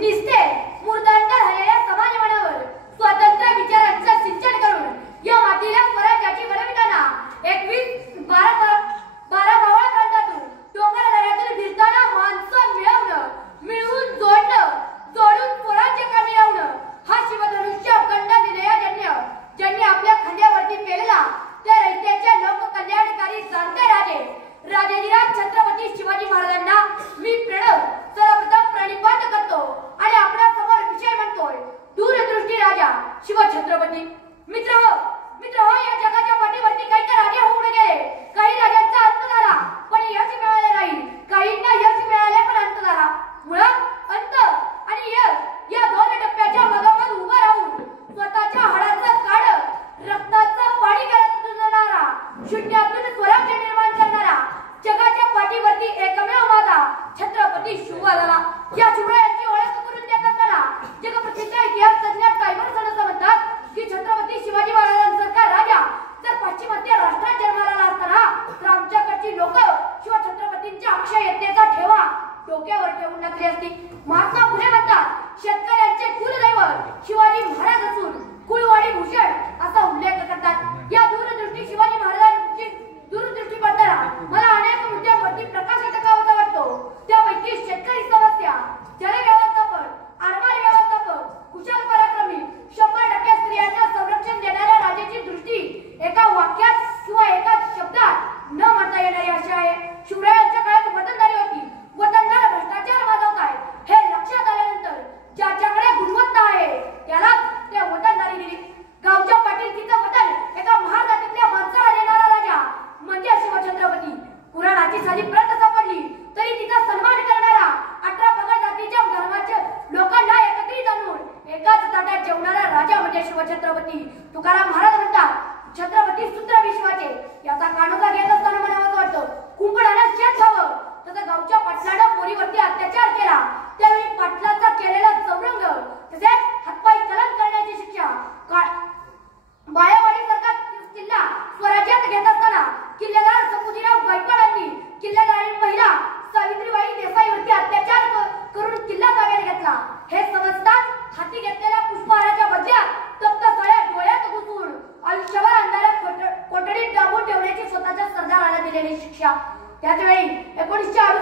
निस्ते मूर्दांड झालेल्या समाजमनावर स्वतंत्र विचारांचं सिंचन करून या मातीला स्वराज्याची बनविताना 12 मावळ प्रांतातून डोंगर दऱ्यातून फिरताना माणसं मिळवून जोडून स्वराज्य कामी लावणं हा शिवधनुष्य अखंड निलय ज्यांनी आपल्या खांद्यावरती पेलला त्या रयतेच्या लोककल्याणकारी जाणते राजेधिराज छत्रपती शिवाजी महाराजांना मी सर्वप्रथम प्रणिपात करतो आणि आपल्या समोर विषय म्हणतोय दूरदृष्टी राजा शिवछत्रपती. मित्र हो या जगाच्या पाठीवरती काही तर राजे होऊन गेले. काही राजांचा अंत झाला पण यश मिळाले नाही. काहींना यश मिळाले पण अंत झाला. मुळात अंत आणि यश या दोन टप्प्याच्या मधोमध उभं राहून स्वतःच्या हाडाचं काढ रक्ताचं पाणी करत तुझणारा शून्यातून स्वराज्य निर्माण करणारा जगाच्या पाठीवरती एकमेव माता छत्रपती शिवरायाला या शिवरायांची ओळख करून देत असताना जगप्रसिद्ध इतिहास तज्ञ टायमर्सन असं म्हणतात की छत्रपती शिवाजी महाराजांसारखा राजा जर पाश्चिमात्य राष्ट्रात जन्माला आला असताना तर आमच्याकडची लोक शिवछत्रपतींच्या अक्षय यज्ञाचा ठेवा डोक्यावर ठेवून टाकली असती. महात्मा फुले म्हणतात शेतकऱ्यांचे कुलदैवत शिवाजी महाराज असून कुळवाडी भूषण असा उल्लेख करतात. या दूरदृष्टी शिवाजी महाराजांची दूरदृष्टी बद्दल मला अनेक मुद्द्यांवरती प्रकाश टाकावासा वाटतो. त्यापैकी शेतकरी समस्या, जल व्यवस्थापन, आरमार व्यवस्थापन, कुशल पराक्रमी, 100% स्त्रियांना संरक्षण देणाऱ्या राजाची दृष्टी एका वाक्यात किंवा एका शब्दात न म्हणता येणारी अशी आहे. शिवरायांच्या काळात वतनदारी होती. वतनदार भ्रष्टाचार वाजवताय हे लक्षात आल्यानंतर ज्याच्याकडे गुणवत्ता आहे त्यालाच ते वतनदारी दिली. गावच्या पाटील तिचं वतन एका महार जातीतल्या माणसाला देणारा राजा म्हणजे शिवछत्रपती. पुराणाची साधी प्रत सापडली तरी तिचा सन्मान करणारा 18 पगड जातीच्या धर्माच्या लोकांना एकत्रित आणून एकाच ताटात जेवणारा राजा म्हणजे शिवछत्रपती. तुकाराम महाराज म्हणतात छत्रपती सूत्र विश्वाचे. याचा कानोसा घेत असताना मला असं वाटतं कुंपणानं शेत खावं तसं गावच्या पाटलानं पोरीवरती अत्याचार केला त्यावेळी पाटलाचा केलेला चौरंग तसेच हातपाय कलम करण्याची शिक्षा बायावाडी सारखा किल्ला स्वराज्यात घेत असताना किल्लेदार समुजीराव गायकवाडांनी किल्लेदारी महिला सावित्रीबाई देसाईवरती अत्याचार करून किल्ला ताब्यात घेतला. हे समजताच हाती घेतलेल्या पुष्पहाराच्या बदल्यात तप्त सळ्या डोळ्यात घुसून आयुष्यभर अंधारात कोठडीत डांबून ठेवण्याची स्वतःच्या सरदाराला दिलेली शिक्षा. त्याच वेळी 1968